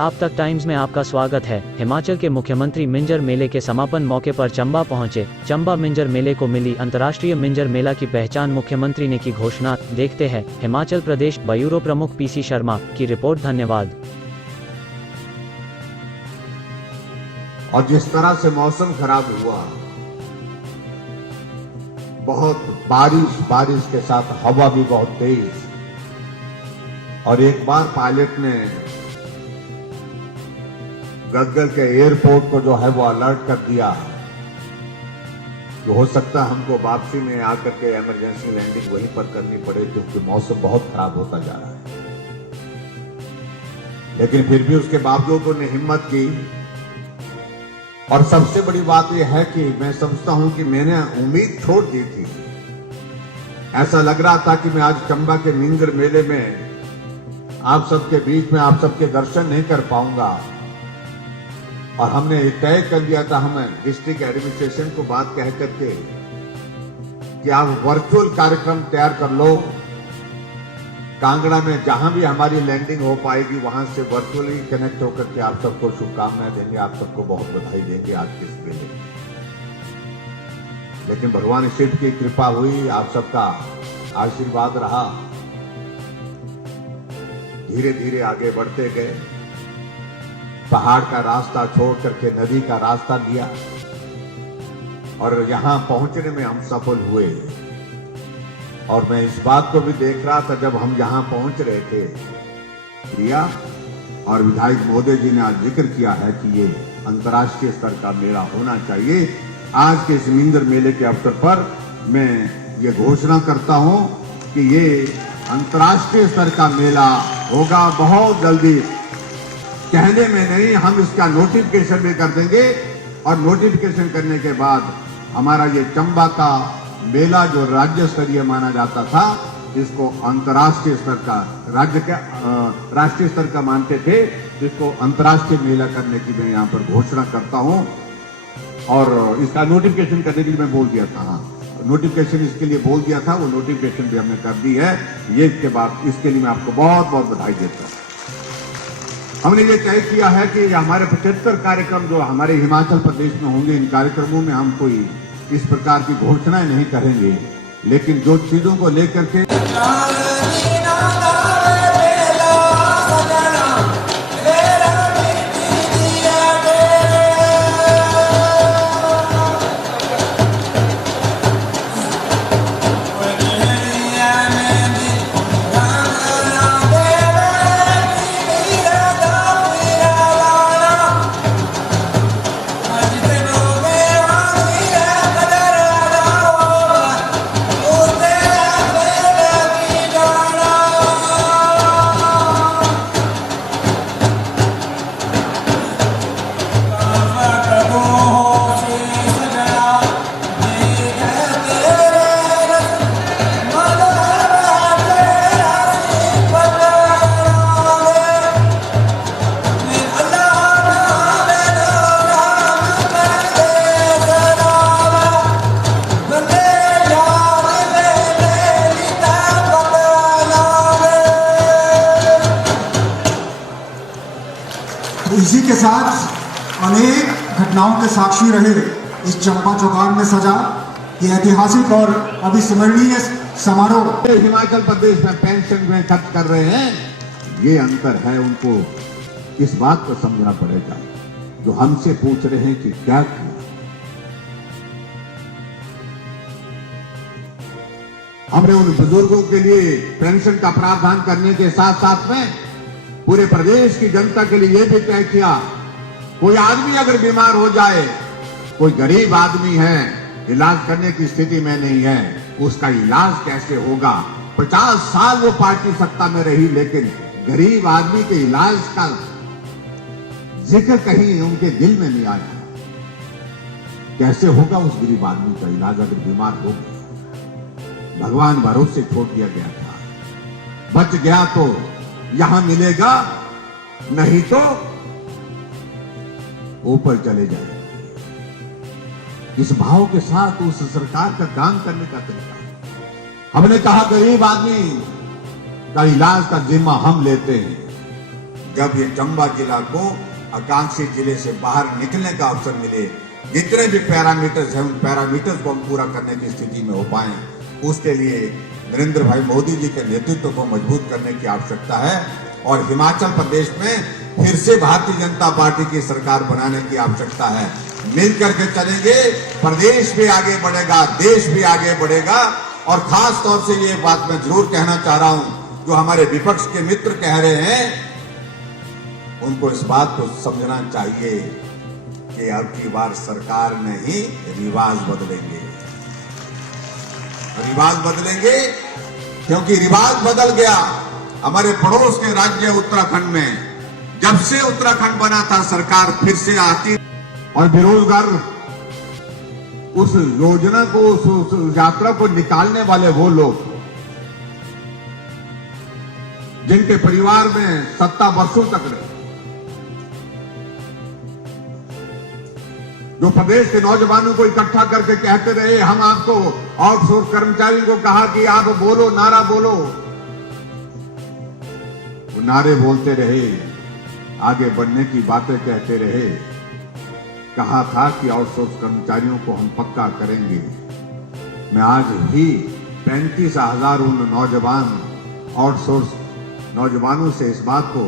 आप तक टाइम्स में आपका स्वागत है। हिमाचल के मुख्यमंत्री मिंजर मेले के समापन मौके पर चंबा पहुंचे। चंबा मिंजर मेले को मिली अंतर्राष्ट्रीय मिंजर मेला की पहचान, मुख्यमंत्री ने की घोषणा। देखते हैं हिमाचल प्रदेश ब्यूरो प्रमुख पीसी शर्मा की रिपोर्ट। धन्यवाद। और जिस तरह से मौसम खराब हुआ, बहुत बारिश के साथ हवा भी बहुत तेज, और एक बार पायलट ने गग्गल के एयरपोर्ट को जो है वो अलर्ट कर दिया कि हो सकता है हमको वापसी में आकर के इमरजेंसी लैंडिंग वहीं पर करनी पड़े, क्योंकि मौसम बहुत खराब होता जा रहा है। लेकिन फिर भी उसके बावजूद उन्होंने हिम्मत की। और सबसे बड़ी बात यह है कि मैं समझता हूं कि मैंने उम्मीद छोड़ दी थी। ऐसा लग रहा था कि मैं आज चंबा के मिंजर मेले में आप सबके बीच में आप सबके दर्शन नहीं कर पाऊंगा, और हमने तय कर लिया था, हमें डिस्ट्रिक्ट एडमिनिस्ट्रेशन को बात कह करके कि आप वर्चुअल कार्यक्रम तैयार कर लो। कांगड़ा में जहां भी हमारी लैंडिंग हो पाएगी वहां से वर्चुअली कनेक्ट होकर के आप सबको शुभकामनाएं देंगे, आप सबको बहुत बधाई देंगे आज के इस मेले। लेकिन भगवान शिव की कृपा हुई, आप सबका आशीर्वाद रहा, धीरे धीरे आगे बढ़ते गए। पहाड़ का रास्ता छोड़ करके नदी का रास्ता लिया, और यहां पहुंचने में हम सफल हुए। और मैं इस बात को भी देख रहा था जब हम यहां पहुंच रहे थे, प्रिया और विधायक महोदय जी ने आज जिक्र किया है कि ये अंतर्राष्ट्रीय स्तर का मेला होना चाहिए। आज के इस मिंजर मेले के अवसर पर मैं ये घोषणा करता हूं कि ये अंतर्राष्ट्रीय स्तर का मेला होगा बहुत जल्दी। कहने में नहीं, हम इसका नोटिफिकेशन भी कर देंगे, और नोटिफिकेशन करने के बाद हमारा ये चंबा का मेला जो राज्य स्तरीय माना जाता था, इसको अंतर्राष्ट्रीय स्तर का, राज्य का राष्ट्रीय स्तर का मानते थे, इसको अंतर्राष्ट्रीय मेला करने की मैं यहाँ पर घोषणा करता हूँ। और इसका नोटिफिकेशन करने के लिए मैं बोल दिया था, नोटिफिकेशन इसके लिए बोल दिया था, वो नोटिफिकेशन भी हमने कर दी है। ये इसके बाद इसके लिए मैं आपको बहुत बहुत बधाई देता हूँ। हमने ये तय किया है कि हमारे 75 कार्यक्रम जो हमारे हिमाचल प्रदेश में होंगे, इन कार्यक्रमों में हम कोई इस प्रकार की घोषणाएं नहीं करेंगे, लेकिन जो चीजों को लेकर के इसी के साथ अनेक घटनाओं के साक्षी रहे इस चंबा चौगान में सजा ये ऐतिहासिक और अविस्मरणीय समारोह। हिमाचल प्रदेश में पेंशन में खर्च कर रहे हैं, ये अंतर है, उनको इस बात को समझना पड़ेगा। जो हमसे पूछ रहे हैं कि क्या किया, हमने उन बुजुर्गों के लिए पेंशन का प्रावधान करने के साथ साथ में पूरे प्रदेश की जनता के लिए यह भी तय किया, कोई आदमी अगर बीमार हो जाए, कोई गरीब आदमी है, इलाज करने की स्थिति में नहीं है, उसका इलाज कैसे होगा। 50 साल वो पार्टी सत्ता में रही, लेकिन गरीब आदमी के इलाज का जिक्र कहीं उनके दिल में नहीं आया। कैसे होगा उस गरीब आदमी का इलाज अगर बीमार हो गया। भगवान भरोसे छोड़ दिया गया था, बच गया तो यहां मिलेगा, नहीं तो ऊपर चले जाएगा। इस भाव के साथ उस सरकार का काम करने का तरीका। हमने कहा गरीब आदमी का इलाज का जिम्मा हम लेते हैं, जब ये चंबा जिला को आकांक्षी जिले से बाहर निकलने का अवसर मिले, जितने भी पैरामीटर्स हैं उन पैरामीटर्स को हम पूरा करने की स्थिति में हो पाए, उसके लिए नरेंद्र भाई मोदी जी के नेतृत्व को मजबूत करने की आवश्यकता है और हिमाचल प्रदेश में फिर से भारतीय जनता पार्टी की सरकार बनाने की आवश्यकता है। मिल करके चलेंगे, प्रदेश भी आगे बढ़ेगा, देश भी आगे बढ़ेगा। और खास तौर से ये बात मैं जरूर कहना चाह रहा हूं, जो हमारे विपक्ष के मित्र कह रहे हैं, उनको इस बात को समझना चाहिए कि अब की बार सरकार नहीं, रिवाज बदलेंगे। रिवाज बदलेंगे क्योंकि रिवाज बदल गया। हमारे पड़ोस के राज्य उत्तराखंड में जब से उत्तराखंड बना था, सरकार फिर से आती और बेरोजगार उस योजना को, उस यात्रा को निकालने वाले वो लोग जिनके परिवार में सत्ता वर्षों तक रहे, जो प्रदेश के नौजवानों को इकट्ठा करके कहते रहे, हम आपको आउटसोर्स कर्मचारियों को कहा कि आप बोलो, नारा बोलो, वो नारे बोलते रहे, आगे बढ़ने की बातें कहते रहे। कहा था कि आउटसोर्स कर्मचारियों को हम पक्का करेंगे। मैं आज ही 35,000 उन नौजवान आउटसोर्स नौजवानों से इस बात को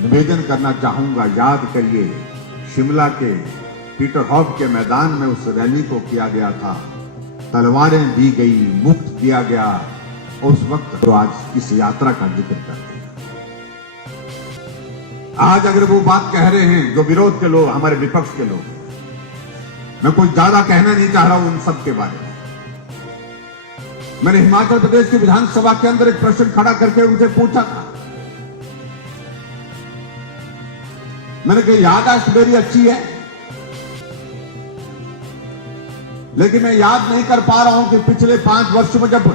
निवेदन करना चाहूंगा, याद करिए शिमला के पीटर हॉफ के मैदान में उस रैली को किया गया था, तलवारें दी गई, मुफ्त दिया गया, उस वक्त तो आज इस यात्रा का जिक्र करते हैं। आज अगर वो बात कह रहे हैं जो विरोध के लोग, हमारे विपक्ष के लोग, मैं कुछ ज्यादा कहना नहीं चाह रहा हूं उन सब के बारे में। मैंने हिमाचल प्रदेश की विधानसभा के अंदर एक प्रश्न खड़ा करके उनसे पूछा था, मैंने कहा याददाश्त मेरी अच्छी है, लेकिन मैं याद नहीं कर पा रहा हूं कि पिछले 5 वर्षों में जब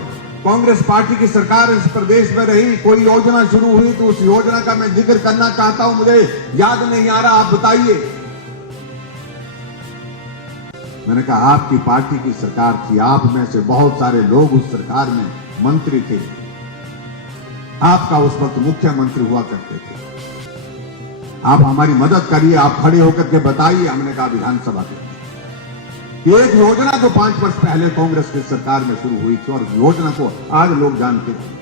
कांग्रेस पार्टी की सरकार इस प्रदेश में रही, कोई योजना शुरू हुई तो उस योजना का मैं जिक्र करना चाहता हूं, मुझे याद नहीं आ रहा, आप बताइए। मैंने कहा आपकी पार्टी की सरकार थी, आप में से बहुत सारे लोग उस सरकार में मंत्री थे, आपका उस वक्त मुख्यमंत्री हुआ करते थे, आप हमारी मदद करिए, आप खड़े होकर के बताइए। हमने कहा विधानसभा के एक योजना तो 5 वर्ष पहले कांग्रेस की सरकार में शुरू हुई थी और योजना को आज लोग जानते हैं।